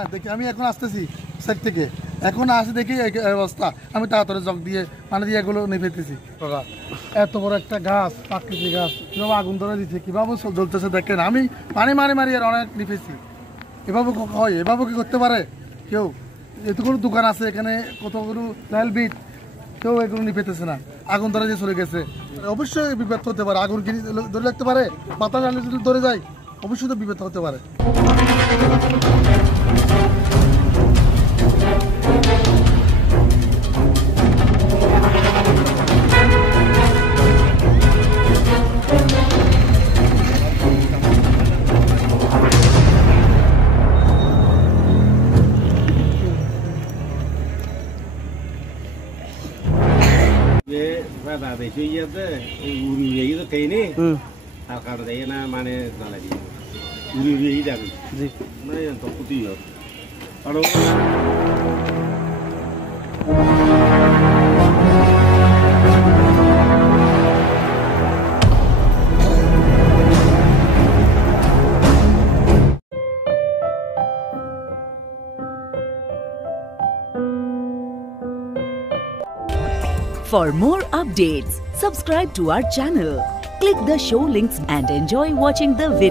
না দেখি আমি এখন আসতেছি সাইড থেকে এখন আসে দেখি এই অবস্থা আমি তাড়াতাড়ি জগ দিয়ে পানি দিয়ে এগুলো নিয়ে ফেলতেছি এত বড় একটা গাছ প্রাকৃতিক গাছ কীভাবে আগুন ধরে দিচ্ছে কীভাবে জ্বলতেছে দেখেন আমি পানি মারি মারি আর অনেক নিফেছি এভাবে হয় এভাবে কি করতে পারে কেউ এতগুলো দোকান আছে এখানে কতগুলো লাল বিট কেউ এগুলো নিপেতেছে না আগুন ধরে দিয়ে চলে গেছে অবশ্যই বিপদ হতে পারে আগুন কি ধরে রাখতে পারে বাতাস আলো যদি ধরে যায় অবশ্যই তো বিপদ হতে পারে Và về suy nghĩ đó, uri uri itu kayak ini, kalau saya na mana salah dia, uri uri itu kan, mana yang top putih ya, kalau For more updates, subscribe to our channel, click the show links and enjoy watching the video.